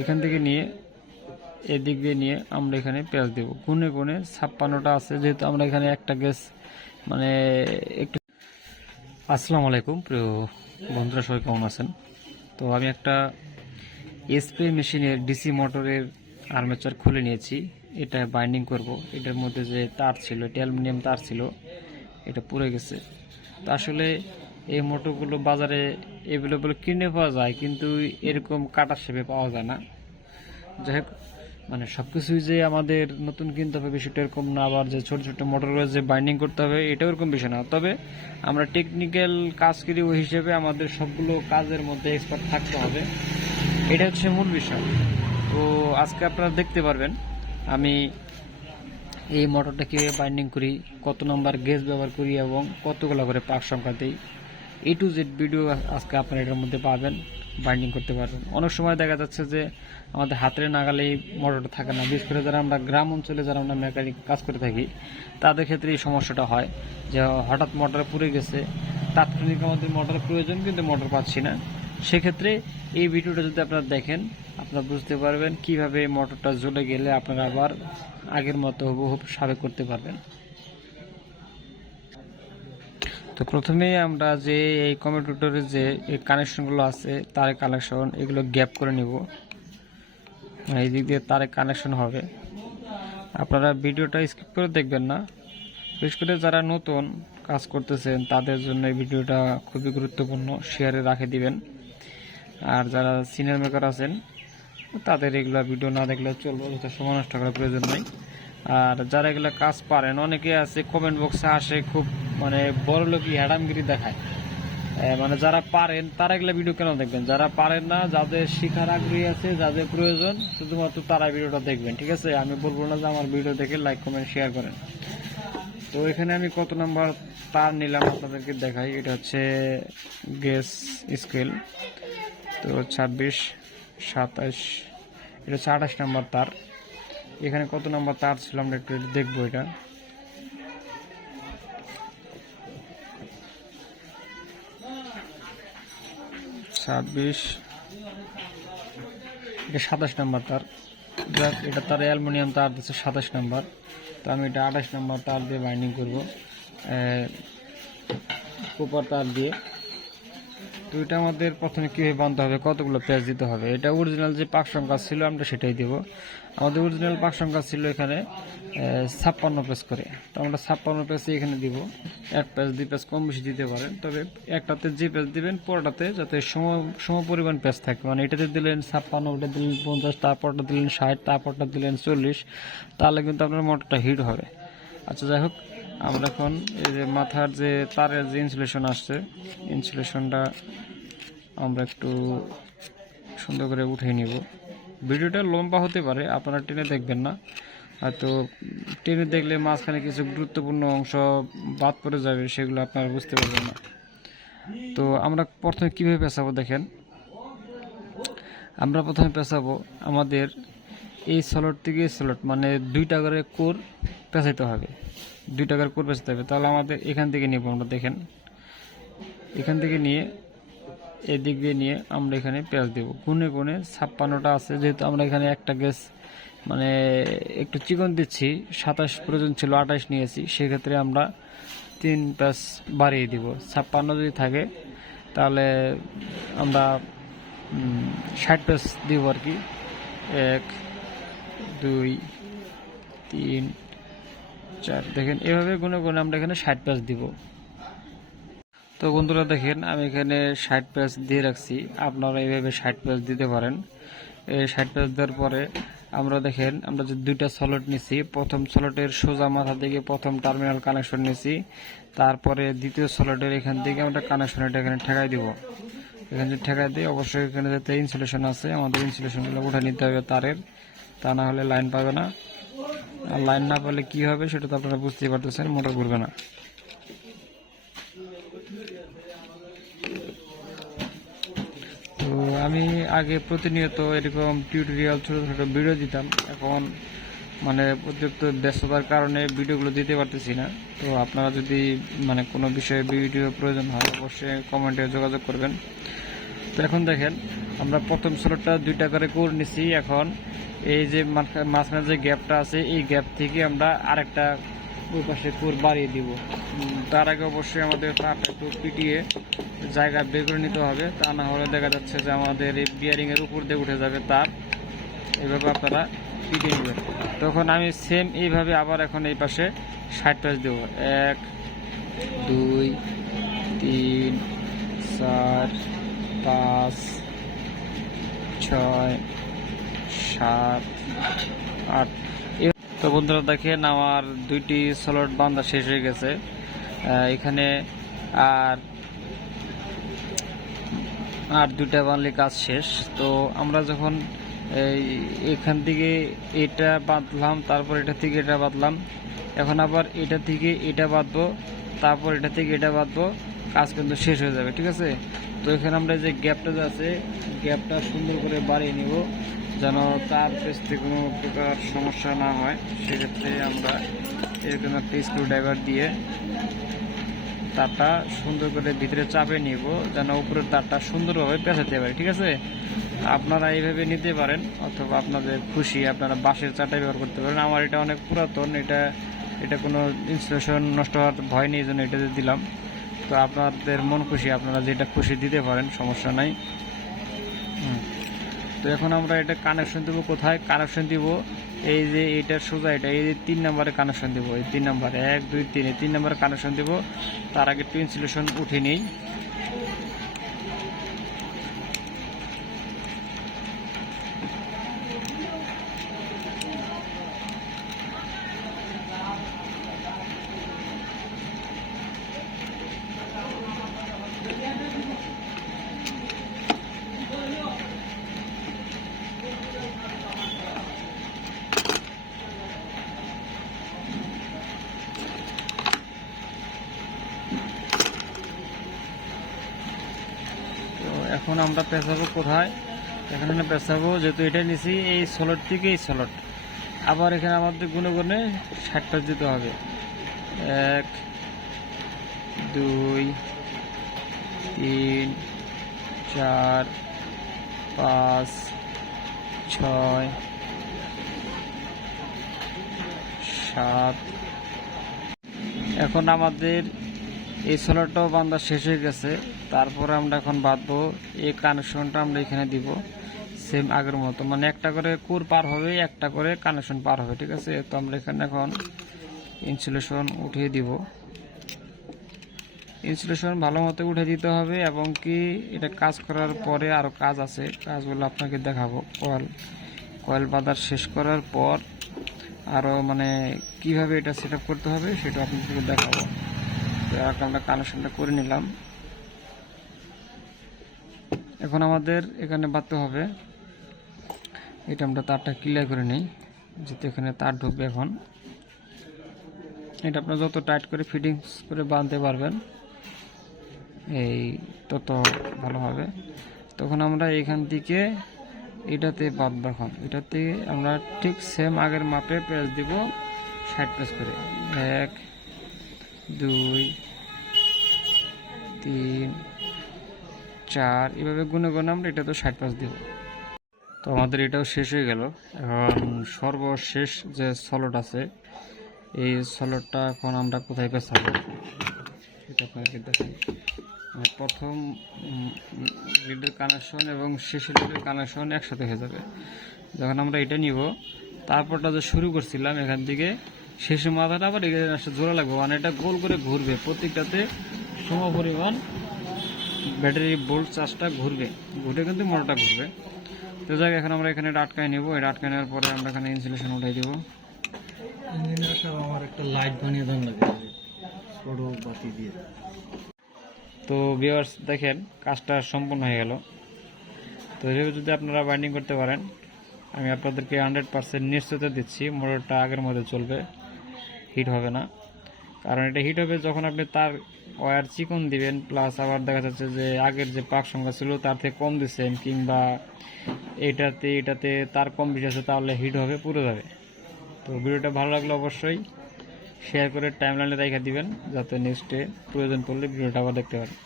এখান থেকে নিয়ে এদিক দিয়ে নিয়ে আমরা এখানে পেঁয়াজ দেব। গুনে গুনে 56টা আছে, যেহেতু আমরা এখানে একটা গ্যাস মানে একটু। আসসালামু আলাইকুম প্রিয় বন্ধুরা, সবাই কেমন আছেন? তো আমি একটা স্প্রে মেশিনের ডিসি মোটরের আর্মেচার খুলে নিয়েছি। এটা বাইন্ডিং করব। এটার মধ্যে যে তার ছিল, এটা অ্যালুমিনিয়াম তার ছিল, এটা পুড়ে গেছে। তো আসলে এই মোটরগুলো বাজারে অ্যাভেলেবল কিনে পাওয়া যায়, কিন্তু এরকম কাটার শেপে পাওয়া যায় না। যাই হোক, মানে সব কিছুই যে আমাদের নতুন কিনতে হবে বিষয়টা এরকম না, আবার যে ছোট ছোট মোটরগুলো যে বাইন্ডিং করতে হবে এটা এরকম বিষয় না। তবে আমরা টেকনিক্যাল কাজ করি, ওই হিসেবে আমাদের সবগুলো কাজের মধ্যে এক্সপার্ট থাকতে হবে, এটা হচ্ছে মূল বিষয়। তো আজকে আপনারা দেখতে পারবেন আমি এই মোটরটা কীভাবে বাইন্ডিং করি, কত নম্বর গেজ ব্যবহার করি এবং কতগুলো করে পাক সংখ্যা দিই। A to Z ভিডিও আজকে আপনারা এটার মধ্যে পাবেন, বাইন্ডিং করতে পারবেন। অনেক সময় দেখা যাচ্ছে যে আমাদের হাতের নাগালে এই মোটরটা থাকে না, বিশেষ করে যারা আমরা গ্রাম অঞ্চলে যারা আমরা মেকানিক কাজ করে থাকি তাদের ক্ষেত্রে এই সমস্যাটা হয় যে হঠাৎ মোটর পুড়ে গেছে, তাৎক্ষণিক আমাদের মোটর প্রয়োজন কিন্তু মোটর পাচ্ছি না। সেক্ষেত্রে এই ভিডিওটা যদি আপনারা দেখেন, আপনারা বুঝতে পারবেন কিভাবে মোটরটা জ্বলে গেলে আপনারা আবার আগের মতো হুবহু সাবেক করতে পারবেন। তো প্রথমেই আমরা যে এই কমিউটেটরের যে কানেকশনগুলো আছে, তারের কানেকশন, এগুলো গ্যাপ করে নিব। এই দিক দিয়ে তারের কানেকশন হবে। আপনারা ভিডিওটা স্কিপ করে দেখবেন না, বিশেষ করে যারা নতুন কাজ করতেছেন তাদের জন্য এই ভিডিওটা খুবই গুরুত্বপূর্ণ, শেয়ারে রাখে দিবেন। আর যারা সিনিয়র মেকার আছেন তাদের এগুলো ভিডিও না দেখলে চলবে, সময় নষ্ট করার প্রয়োজন নেই। আর যারা এগুলো কাজ পারেন, অনেকে আছে কমেন্ট বক্সে আসে খুব মানে বড় লোকই হ্যাডামগিরি দেখায়, মানে যারা পারেন তারা এগুলো ভিডিও কেন দেখবেন, যারা পারেন না, যাদের শিখার আগ্রহী আছে, যাদের প্রয়োজন শুধুমাত্র তারা ভিডিওটা দেখবেন, ঠিক আছে? আমি বলবো না যে আমার ভিডিও দেখে লাইক কমেন্ট শেয়ার করেন। তো এখানে আমি কত নাম্বার তার নিলাম আপনাদেরকে দেখাই। এটা হচ্ছে গ্যাস স্কেল, তো 26, 27, এটা হচ্ছে 28 নাম্বার তার। এখানে কত নাম্বার তার ছিল আমরা একটু দেখবো। এটা 26, এটা 27 নাম্বার তার। যাক, এটা তার অ্যালুমিনিয়াম তার দিচ্ছে 27 নাম্বার। তো আমি এটা 28 নাম্বার তার দিয়ে বাইন্ডিং করবো, কপার তার দিয়ে। তো এটা আমাদের প্রথমে কীভাবে বানতে হবে, কতগুলো পেঁয়াজ দিতে হবে, এটা অরিজিনাল যে পাক সংখ্যা ছিল আমরা সেটাই দেব। আমাদের অরিজিনাল পাক সংখ্যা ছিল এখানে 56 পেজ করে, তো আমরা 56 পেজ এখানে দিব। 1 পেজ 2 পেজ কম বেশি দিতে পারেন, তবে একটাতে যে পেজ দিবেন পরটাতে যাতে সম পরিমাণ পেজ থাকে, মানে এটাতে দিলেন 56, ওটা দিলেন 50, তারপরটা দিলেন 60, তারপরটা দিলেন 40, তাহলে কিন্তু আপনার মোটরটা হিট হবে। আচ্ছা, যাই হোক, আমরা এখন এই যে মাথার যে তারের যে ইনসুলেশন আসছে, ইনসুলেশনটা আমরা একটু সুন্দর করে উঠিয়ে নিব। ভিডিওটা লম্বা হতে পারে, আপনারা টেনে দেখবেন না, হয়তো টেনে দেখলে মাঝখানে কিছু গুরুত্বপূর্ণ অংশ বাদ পড়ে যাবে, সেগুলো আপনারা বুঝতে পারবেন না। তো আমরা প্রথমে কীভাবে পেঁচাবো দেখেন। আমরা প্রথমে পেঁচাবো আমাদের এই স্লট থেকে স্লট, মানে 2টা করে কোর পেঁচাইতে হবে, 2টা করে কোর পেঁচাতে হবে। তাহলে আমাদের এখান থেকে নিব, আমরা দেখেন এখান থেকে নিয়ে এদিক দিয়ে নিয়ে আমরা এখানে পেঁয়াজ দেব। গুনে গুনে 56টা আছে, যেহেতু আমরা এখানে একটা গ্যাস মানে একটু চিকন দিচ্ছি, 27 প্রয়োজন ছিল 28 নিয়েছি, সেক্ষেত্রে আমরা 3 পেঁয়াজ বাড়িয়ে দিব। 56 যদি থাকে তাহলে আমরা 60 পেঁয়াজ দিব আর কি। 1, 2, 3, 4, দেখেন এভাবে গুনে গুনে আমরা এখানে 60 পেঁয়াজ দিব। তো বন্ধুরা দেখেন আমি এখানে 60 পেজ দিয়ে রাখছি, আপনারা এইভাবে 60 পেজ দিতে পারেন। এই 60 পেজ দেওয়ার পরে আমরা দেখেন আমরা যে 2টা স্লট নিছি, প্রথম স্লটের সোজা মাথা থেকে প্রথম টার্মিনাল কানেকশন নিছি, তারপরে দ্বিতীয় স্লটের এখান থেকে আমরা কানেকশনটা এখানে ঠেকাই দিব। এখানে যদি ঠেকাই দিই, অবশ্যই এখানে যাতে ইনসুলেশন আছে, আমাদের ইনসুলেশনগুলো উঠে নিতে হবে তারের, তা না হলে লাইন পাবে না। আর লাইন না পেলে কী হবে সেটা তো আপনারা বুঝতেই পারতেছেন, মোটর ঘুরবে না। তো আমি আগে প্রতিনিয়ত এরকম টিউটোরিয়াল ছোটো ছোটো ভিডিও দিতাম, এখন মানে অতিরিক্ত ব্যস্ততার কারণে ভিডিওগুলো দিতে পারতেছি না। তো আপনারা যদি মানে কোনো বিষয়ে ভিডিও প্রয়োজন হয় অবশ্যই কমেন্টে যোগাযোগ করবেন। তো এখন দেখেন আমরা প্রথম স্লটটা 2টা করে কোর নিছি। এখন এই যে মাঝখানে যে গ্যাপটা আছে এই গ্যাপ থেকে আমরা আরেকটা ওই পাশে কোর বাড়িয়ে দিব। তার আগে অবশ্যই আমাদের তারটা একটু পিটিয়ে জায়গা বের করে নিতে হবে, তা না হলে দেখা যাচ্ছে যে আমাদের এই বিয়ারিংয়ের উপর দিয়ে উঠে যাবে তার। এইভাবে আপনারা পিটিয়ে নেবেন। তখন আমি সেম এইভাবে আবার এখন এই পাশে 60 প্যাচ দেবো। 1 2 3 4 5 6 7 8। তো বন্ধুরা দেখেন আমার 2টি স্লট বান্ধা শেষ হয়ে গেছে। এখানে আর 2টা বানলে কাজ শেষ। তো আমরা যখন এখান থেকে এটা বাঁধলাম, তারপর এটা থেকে এটা বাঁধলাম, এখন আবার এটা থেকে এটা বাঁধবো, তারপর এটা থেকে এটা বাঁধবো, কাজ কিন্তু শেষ হয়ে যাবে। ঠিক আছে। তো এখানে আমরা যে গ্যাপটা আছে গ্যাপটা সুন্দর করে বাড়িয়ে নিব, যেন তার পেছতে কোনো প্রকার সমস্যা না হয়। সেক্ষেত্রে আমরা এরকম একটা স্ক্রু ড্রাইভার দিয়ে তারটা সুন্দর করে ভিতরে চাপে নিব, যেন উপরের তারটা সুন্দরভাবে পেঁচাতে পারে। ঠিক আছে। আপনারা এইভাবে নিতে পারেন, অথবা আপনাদের খুশি আপনারা বাঁশের চাটা ব্যবহার করতে পারেন। আমার এটা অনেক পুরাতন, এটা কোনো ইনস্টলেশন নষ্ট হওয়ার ভয় নেই, জন্য এটাতে দিলাম। তো আপনাদের মন খুশি, আপনারা যেটা খুশি দিতে পারেন, সমস্যা নাই। তো এখন আমরা এটা কানেকশন দেবো। কোথায় কানেকশন দিব? এই যে এইটার সোজা এটা এই যে 3 নম্বরে কানেকশন দেবো। এই 3 নম্বরে 1 2 3 এই 3 নম্বরে কানেকশন দেবো। তার আগে একটু ইনসুলেশন উঠে নেই। এখন আমরা পেঁচাবো কোথায়? এখানে পেঁচাবো, যেহেতু এটা নিছি এই স্লট থেকে এই স্লট, আবার এখানে আমাদের গুনে গুনে 60 প্যাচ দিতে হবে। 1 2 3 4 5 6 7। এখন আমাদের এই সোলারটাও বান্ধা শেষ হয়ে গেছে। তারপরে আমরা এখন বাঁধবো। এই কানেকশনটা আমরা এখানে দিব সেম আগের মতো, মানে একটা করে কোর পার হবে, একটা করে কানেকশন পার হবে। ঠিক আছে। তো আমরা এখানে এখন ইনসুলেশন উঠিয়ে দিব। ইনসুলেশন ভালো মতো উঠে দিতে হবে, এবং কি এটা কাজ করার পরে আরও কাজ আছে, কাজগুলো আপনাকে দেখাবো। কয়েল বাঁধার শেষ করার পর আরও মানে কিভাবে এটা সেট করতে হবে সেটা আপনাদেরকে দেখাবো। আমরা কানেকশনটা করে নিলাম। এখন আমাদের এখানে বাঁধতে হবে। এটা আমরা তারটা ক্লিয়ার করে নিই, যেহেতু এখানে তার ঢুকবে। এখন এটা আপনারা যত টাইট করে ফিটিংস করে বাঁধতে পারবেন এই তত ভালো হবে। তখন আমরা এখান থেকে এটাতে বাঁধবো। এখন এটাতে আমরা ঠিক সেম আগের মাপে প্রেস দিব, 60 প্রেস করে। 1 2 3 4 এভাবে গুনে গুনে আমরা এটা তো 60 প্যাচ দিব। তো আমাদের এটাও শেষ হয়ে গেল। এখন সর্বশেষ যে সলট আছে এই সলটটা এখন আমরা কোথায় পেঁচাবো এটা আপনাকে দেখাই। প্রথম লিডের কানেকশন এবং শেষের লিডের কানেকশন একসাথে হয়ে যাবে। যখন আমরা এটা নিব, তারপরটা যে শুরু করছিলাম এখান থেকে শেষের মাথাটা আবার এখানে জোড়া লাগবে, মানে এটা গোল করে ঘুরবে। প্রত্যেকটাতে সম পরিমাণ ব্যাটারি বোল্ট চার্জটা ঘুরবে, ঘুরে কিন্তু মোটরটা ঘুরবে। তো যাক, এখন আমরা এখানে আটকায় নেব। এটা আটকায় নেওয়ার পরে আমরা এখানে ইনসুলেশন উঠাই দেবো। আমার একটা লাইট বানিয়ে দেন লাগে ছোট বাতি দিয়ে। তো ভিউয়ার্স দেখেন কাজটা সম্পূর্ণ হয়ে গেল। তো এভাবে যদি আপনারা বাইন্ডিং করতে পারেন, আমি আপনাদেরকে 100% নিশ্চয়তা দিচ্ছি মোটরটা আগের মধ্যে চলবে, হিট হবে না। কারণ এটা হিট হবে যখন আপনি তার ওয়্যার চিকন দিবেন, প্লাস আবার দেখা যাচ্ছে যে আগের যে পাক সংখ্যা ছিল তার থেকে কম দিচ্ছেন, কিংবা এটাতে তার কম বেশি আছে, তাহলে হিট হবে, পুরো যাবে। তো ভিডিওটা ভালো লাগলে অবশ্যই শেয়ার করে টাইমলাইনে রেখে দিবেন, যাতে নেক্সটে প্রয়োজন পড়লে ভিডিওটা আবার দেখতে পারেন।